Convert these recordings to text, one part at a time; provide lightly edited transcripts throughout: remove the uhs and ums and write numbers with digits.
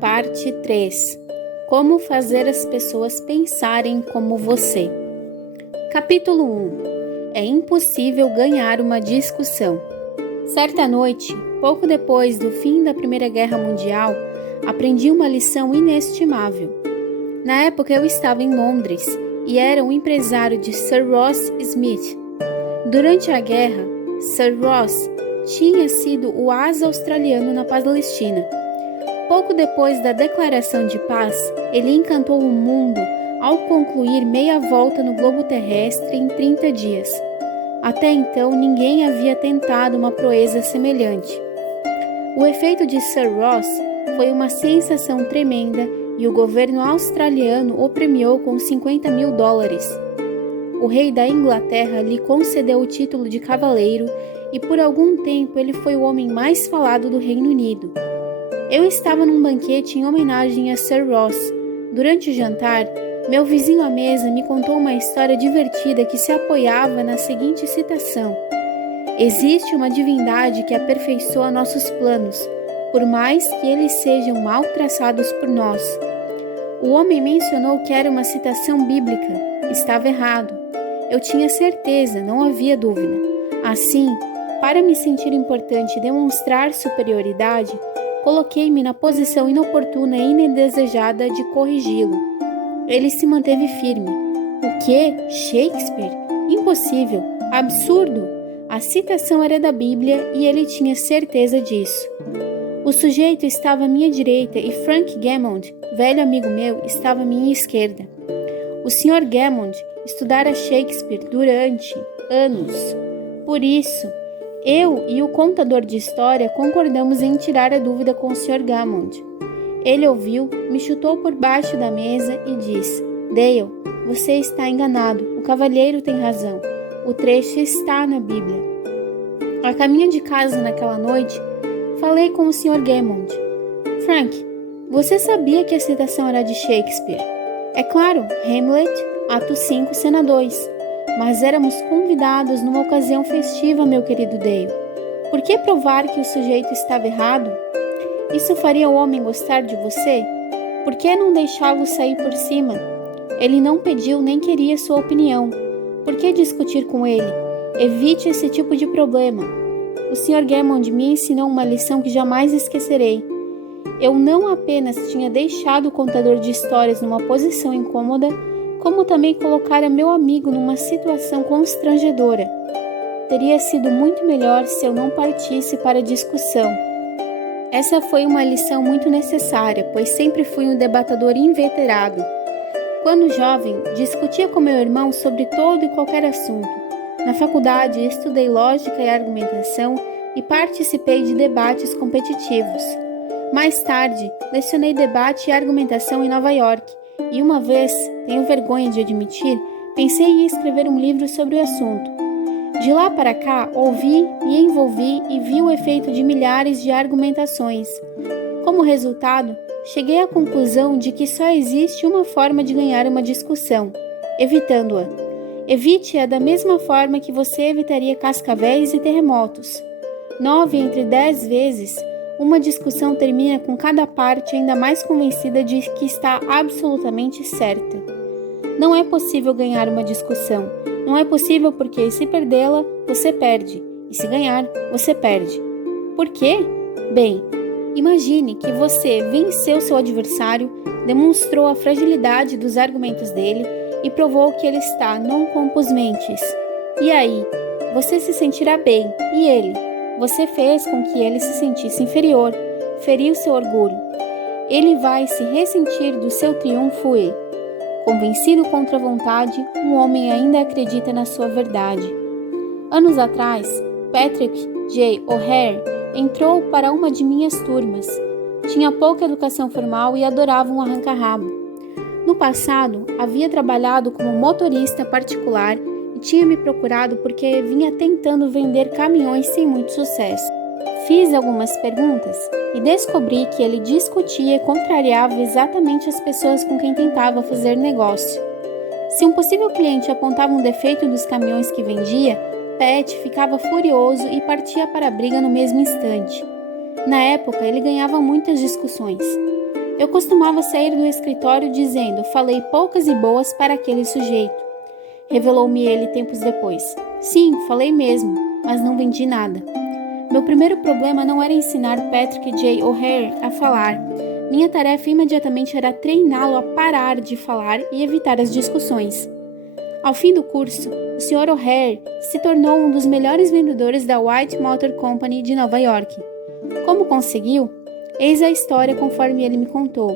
Parte 3. Como fazer as pessoas pensarem como você. Capítulo 1. É impossível ganhar uma discussão. Certa noite, pouco depois do fim da Primeira Guerra Mundial, aprendi uma lição inestimável. Na época eu estava em Londres e era um empresário de Sir Ross Smith. Durante a guerra, Sir Ross tinha sido o asa australiano na Palestina. Pouco depois da declaração de paz, ele encantou o mundo ao concluir meia volta no globo terrestre em 30 dias. Até então, ninguém havia tentado uma proeza semelhante. O efeito de Sir Ross foi uma sensação tremenda e o governo australiano o premiou com $50 mil. O rei da Inglaterra lhe concedeu o título de cavaleiro e por algum tempo ele foi o homem mais falado do Reino Unido. Eu estava num banquete em homenagem a Sir Ross. Durante o jantar, meu vizinho à mesa me contou uma história divertida que se apoiava na seguinte citação: existe uma divindade que aperfeiçoa nossos planos, por mais que eles sejam mal traçados por nós. O homem mencionou que era uma citação bíblica. Estava errado. Eu tinha certeza, não havia dúvida. Assim, para me sentir importante e demonstrar superioridade, coloquei-me na posição inoportuna e indesejada de corrigi-lo. Ele se manteve firme. O quê? Shakespeare? Impossível! Absurdo! A citação era da Bíblia e ele tinha certeza disso. O sujeito estava à minha direita e Frank Gammond, velho amigo meu, estava à minha esquerda. O Sr. Gammond estudara Shakespeare durante anos. Por isso, eu e o contador de história concordamos em tirar a dúvida com o Sr. Gammond. Ele ouviu, me chutou por baixo da mesa e disse: Dale, você está enganado, o cavalheiro tem razão, o trecho está na Bíblia. A caminho de casa naquela noite, falei com o Sr. Gammond. Frank, você sabia que a citação era de Shakespeare? É claro, Hamlet, ato 5, cena 2. Mas éramos convidados numa ocasião festiva, meu querido Dale. Por que provar que o sujeito estava errado? Isso faria o homem gostar de você? Por que não deixá-lo sair por cima? Ele não pediu nem queria sua opinião. Por que discutir com ele? Evite esse tipo de problema. O Sr. Gammond me ensinou uma lição que jamais esquecerei. Eu não apenas tinha deixado o contador de histórias numa posição incômoda, como também colocara meu amigo numa situação constrangedora. Teria sido muito melhor se eu não partisse para a discussão. Essa foi uma lição muito necessária, pois sempre fui um debatedor inveterado. Quando jovem, discutia com meu irmão sobre todo e qualquer assunto. Na faculdade, estudei lógica e argumentação e participei de debates competitivos. Mais tarde, lecionei debate e argumentação em Nova York. E uma vez, tenho vergonha de admitir, pensei em escrever um livro sobre o assunto. De lá para cá, ouvi, me envolvi e vi o efeito de milhares de argumentações. Como resultado, cheguei à conclusão de que só existe uma forma de ganhar uma discussão, evitando-a. Evite-a da mesma forma que você evitaria cascavéis e terremotos. 9 entre 10 vezes, uma discussão termina com cada parte ainda mais convencida de que está absolutamente certa. Não é possível ganhar uma discussão. Não é possível porque, se perdê-la, você perde. E se ganhar, você perde. Por quê? Bem, imagine que você venceu seu adversário, demonstrou a fragilidade dos argumentos dele e provou que ele está non compos mentis. E aí, você se sentirá bem. E ele? Você fez com que ele se sentisse inferior, feriu seu orgulho. Ele vai se ressentir do seu triunfo e, convencido contra a vontade, um homem ainda acredita na sua verdade. Anos atrás, Patrick J. O'Hare entrou para uma de minhas turmas. Tinha pouca educação formal e adorava um arranca-rabo. No passado, havia trabalhado como motorista particular e tinha me procurado porque vinha tentando vender caminhões sem muito sucesso. Fiz algumas perguntas e descobri que ele discutia e contrariava exatamente as pessoas com quem tentava fazer negócio. Se um possível cliente apontava um defeito dos caminhões que vendia, Pat ficava furioso e partia para a briga no mesmo instante. Na época, ele ganhava muitas discussões. Eu costumava sair do escritório dizendo: falei poucas e boas para aquele sujeito. Revelou-me ele tempos depois. Sim, falei mesmo, mas não vendi nada. Meu primeiro problema não era ensinar Patrick J. O'Hare a falar. Minha tarefa imediatamente era treiná-lo a parar de falar e evitar as discussões. Ao fim do curso, o Sr. O'Hare se tornou um dos melhores vendedores da White Motor Company de Nova York. Como conseguiu? Eis a história conforme ele me contou.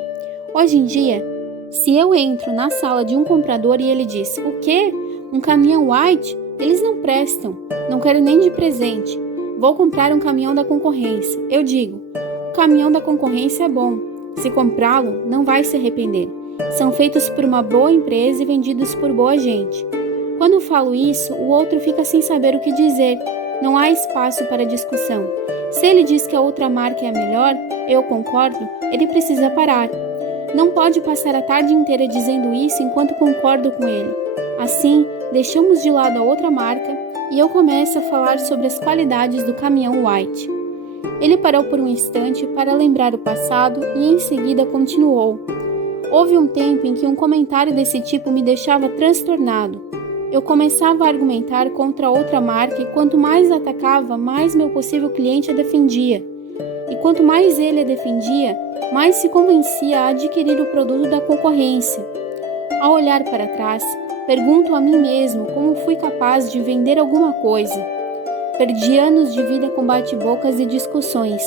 Hoje em dia, se eu entro na sala de um comprador e ele diz: "O quê? Um caminhão White? Eles não prestam. Não quero nem de presente. Vou comprar um caminhão da concorrência." Eu digo: "O caminhão da concorrência é bom. Se comprá-lo, não vai se arrepender. São feitos por uma boa empresa e vendidos por boa gente." Quando falo isso, o outro fica sem saber o que dizer. Não há espaço para discussão. Se ele diz que a outra marca é a melhor, eu concordo, ele precisa parar. Não pode passar a tarde inteira dizendo isso enquanto concordo com ele. Assim, deixamos de lado a outra marca e eu começo a falar sobre as qualidades do caminhão White. Ele parou por um instante para lembrar o passado e em seguida continuou. Houve um tempo em que um comentário desse tipo me deixava transtornado. Eu começava a argumentar contra outra marca e quanto mais atacava, mais meu possível cliente a defendia. E quanto mais ele a defendia, mais se convencia a adquirir o produto da concorrência. Ao olhar para trás, pergunto a mim mesmo como fui capaz de vender alguma coisa. Perdi anos de vida com bate-bocas e discussões.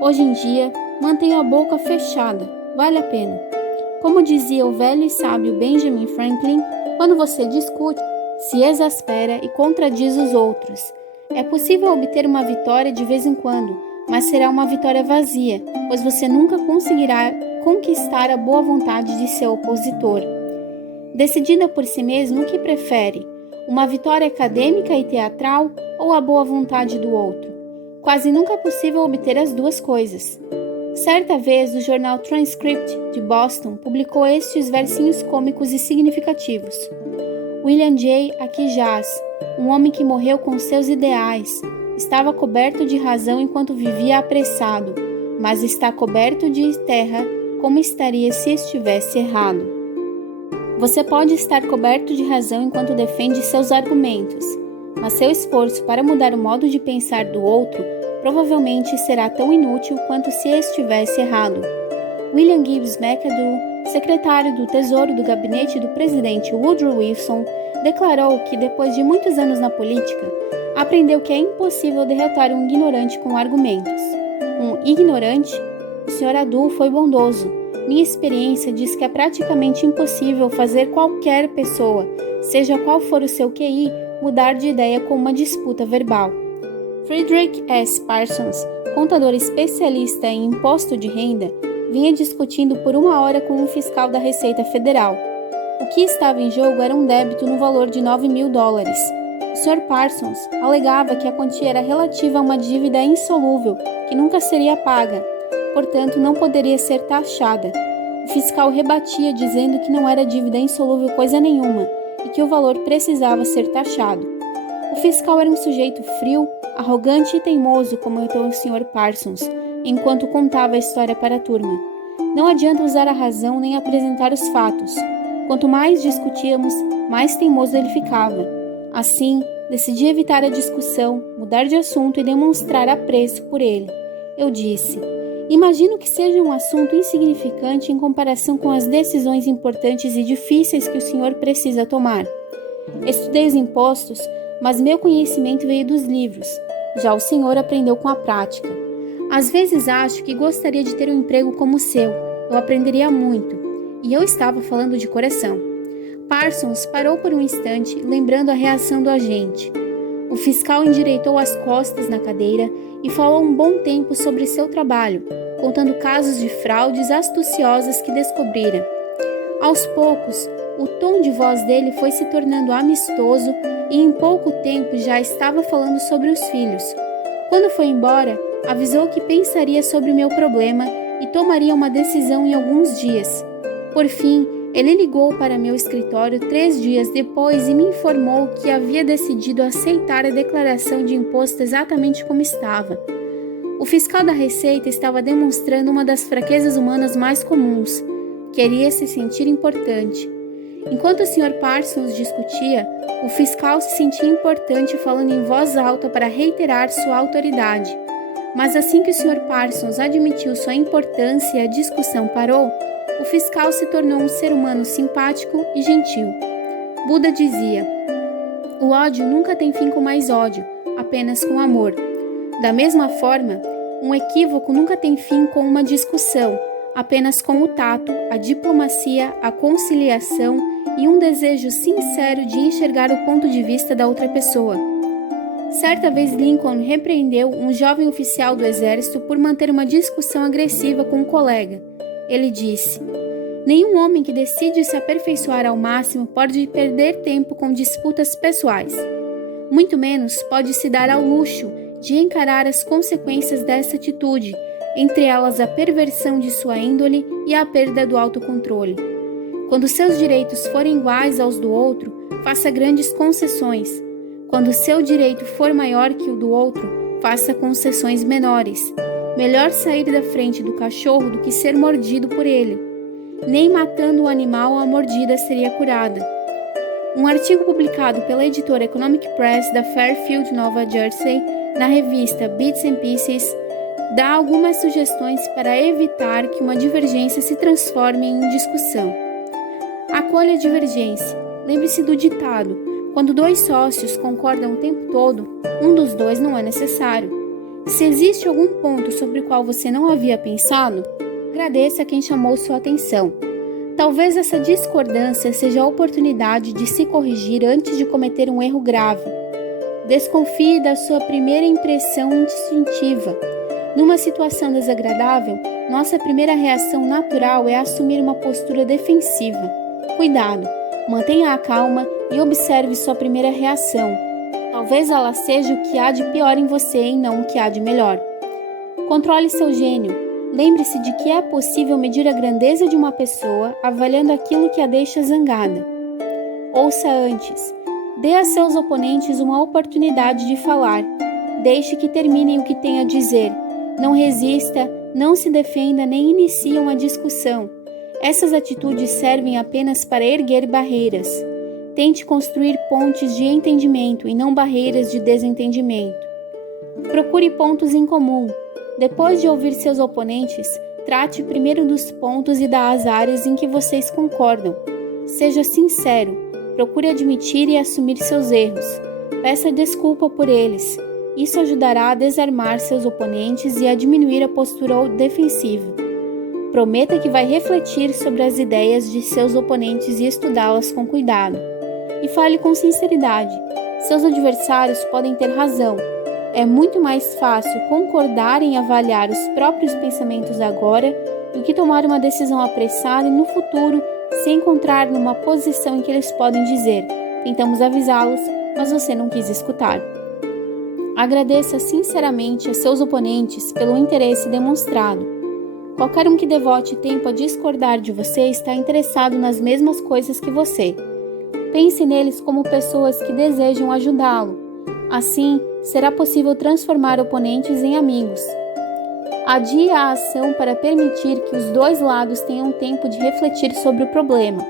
Hoje em dia, mantenho a boca fechada. Vale a pena. Como dizia o velho e sábio Benjamin Franklin, quando você discute, se exaspera e contradiz os outros. É possível obter uma vitória de vez em quando, mas será uma vitória vazia, pois você nunca conseguirá conquistar a boa vontade de seu opositor. Decidida por si mesmo, o que prefere? Uma vitória acadêmica e teatral ou a boa vontade do outro? Quase nunca é possível obter as duas coisas. Certa vez, o jornal Transcript de Boston publicou estes versinhos cômicos e significativos. William J. aqui jaz, um homem que morreu com seus ideais. Estava coberto de razão enquanto vivia apressado, mas está coberto de terra como estaria se estivesse errado. Você pode estar coberto de razão enquanto defende seus argumentos, mas seu esforço para mudar o modo de pensar do outro provavelmente será tão inútil quanto se estivesse errado. William Gibbs McAdoo, secretário do Tesouro do gabinete do presidente Woodrow Wilson, declarou que depois de muitos anos na política, aprendeu que é impossível derrotar um ignorante com argumentos. Um ignorante? O Sr. Adoo foi bondoso. Minha experiência diz que é praticamente impossível fazer qualquer pessoa, seja qual for o seu QI, mudar de ideia com uma disputa verbal. Frederick S. Parsons, contador especialista em imposto de renda, vinha discutindo por 1 hora com um fiscal da Receita Federal. O que estava em jogo era um débito no valor de $9.000. O Sr. Parsons alegava que a quantia era relativa a uma dívida insolúvel que nunca seria paga, portanto não poderia ser taxada. O fiscal rebatia dizendo que não era dívida insolúvel coisa nenhuma e que o valor precisava ser taxado. O fiscal era um sujeito frio, arrogante e teimoso, comentou o Sr. Parsons, enquanto contava a história para a turma. Não adianta usar a razão nem apresentar os fatos. Quanto mais discutíamos, mais teimoso ele ficava. Assim, decidi evitar a discussão, mudar de assunto e demonstrar apreço por ele. Eu disse: imagino que seja um assunto insignificante em comparação com as decisões importantes e difíceis que o senhor precisa tomar. Estudei os impostos, mas meu conhecimento veio dos livros. Já o senhor aprendeu com a prática. Às vezes acho que gostaria de ter um emprego como o seu. Eu aprenderia muito. E eu estava falando de coração. Parsons parou por um instante, lembrando a reação do agente. O fiscal endireitou as costas na cadeira e falou um bom tempo sobre seu trabalho, contando casos de fraudes astuciosas que descobrira. Aos poucos, o tom de voz dele foi se tornando amistoso e em pouco tempo já estava falando sobre os filhos. Quando foi embora, avisou que pensaria sobre o meu problema e tomaria uma decisão em alguns dias. Por fim, ele ligou para meu escritório 3 dias depois e me informou que havia decidido aceitar a declaração de imposto exatamente como estava. O fiscal da Receita estava demonstrando uma das fraquezas humanas mais comuns. Queria se sentir importante. Enquanto o Sr. Parsons discutia, o fiscal se sentia importante falando em voz alta para reiterar sua autoridade. Mas assim que o Sr. Parsons admitiu sua importância e a discussão parou, o fiscal se tornou um ser humano simpático e gentil. Buda dizia: o ódio nunca tem fim com mais ódio, apenas com amor. Da mesma forma, um equívoco nunca tem fim com uma discussão, apenas com o tato, a diplomacia, a conciliação e um desejo sincero de enxergar o ponto de vista da outra pessoa. Certa vez Lincoln repreendeu um jovem oficial do exército por manter uma discussão agressiva com um colega. Ele disse: nenhum homem que decide se aperfeiçoar ao máximo pode perder tempo com disputas pessoais. Muito menos pode se dar ao luxo de encarar as consequências dessa atitude, entre elas a perversão de sua índole e a perda do autocontrole. Quando seus direitos forem iguais aos do outro, faça grandes concessões. Quando seu direito for maior que o do outro, faça concessões menores. Melhor sair da frente do cachorro do que ser mordido por ele. Nem matando o animal a mordida seria curada. Um artigo publicado pela editora Economic Press da Fairfield, Nova Jersey, na revista Bits and Pieces, dá algumas sugestões para evitar que uma divergência se transforme em discussão. Acolha a divergência. Lembre-se do ditado: quando dois sócios concordam o tempo todo, um dos dois não é necessário. Se existe algum ponto sobre o qual você não havia pensado, agradeça a quem chamou sua atenção. Talvez essa discordância seja a oportunidade de se corrigir antes de cometer um erro grave. Desconfie da sua primeira impressão instintiva. Numa situação desagradável, nossa primeira reação natural é assumir uma postura defensiva. Cuidado, mantenha a calma e observe sua primeira reação. Talvez ela seja o que há de pior em você e não o que há de melhor. Controle seu gênio. Lembre-se de que é possível medir a grandeza de uma pessoa avaliando aquilo que a deixa zangada. Ouça antes. Dê a seus oponentes uma oportunidade de falar. Deixe que terminem o que tem a dizer. Não resista, não se defenda nem inicie uma discussão. Essas atitudes servem apenas para erguer barreiras. Tente construir pontes de entendimento e não barreiras de desentendimento. Procure pontos em comum. Depois de ouvir seus oponentes, trate primeiro dos pontos e das áreas em que vocês concordam. Seja sincero, procure admitir e assumir seus erros. Peça desculpa por eles. Isso ajudará a desarmar seus oponentes e a diminuir a postura defensiva. Prometa que vai refletir sobre as ideias de seus oponentes e estudá-las com cuidado. E fale com sinceridade. Seus adversários podem ter razão. É muito mais fácil concordar em avaliar os próprios pensamentos agora do que tomar uma decisão apressada e no futuro se encontrar numa posição em que eles podem dizer: tentamos avisá-los, mas você não quis escutar. Agradeça sinceramente a seus oponentes pelo interesse demonstrado. Qualquer um que devote tempo a discordar de você está interessado nas mesmas coisas que você. Pense neles como pessoas que desejam ajudá-lo. Assim, será possível transformar oponentes em amigos. Adie a ação para permitir que os dois lados tenham tempo de refletir sobre o problema.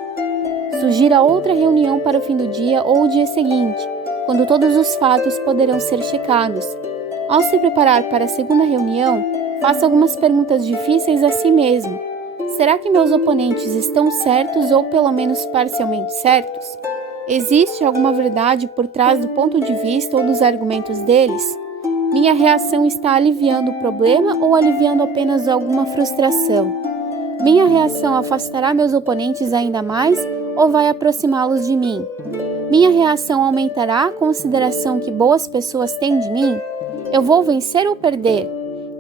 Sugira outra reunião para o fim do dia ou o dia seguinte, quando todos os fatos poderão ser checados. Ao se preparar para a segunda reunião, faça algumas perguntas difíceis a si mesmo. Será que meus oponentes estão certos ou pelo menos parcialmente certos? Existe alguma verdade por trás do ponto de vista ou dos argumentos deles? Minha reação está aliviando o problema ou aliviando apenas alguma frustração? Minha reação afastará meus oponentes ainda mais ou vai aproximá-los de mim? Minha reação aumentará a consideração que boas pessoas têm de mim? Eu vou vencer ou perder?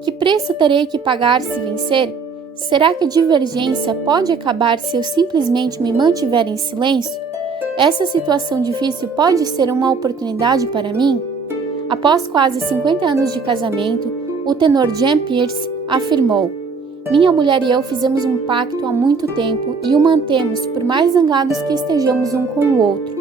Que preço terei que pagar se vencer? Será que a divergência pode acabar se eu simplesmente me mantiver em silêncio? Essa situação difícil pode ser uma oportunidade para mim? Após quase 50 anos de casamento, o tenor Jan Pearce afirmou: minha mulher e eu fizemos um pacto há muito tempo e o mantemos por mais zangados que estejamos um com o outro.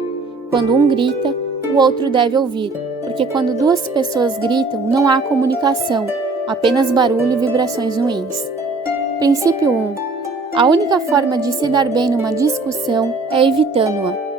Quando um grita, o outro deve ouvir, porque quando duas pessoas gritam, não há comunicação, apenas barulho e vibrações ruins. Princípio 1. A única forma de se dar bem numa discussão é evitando-a.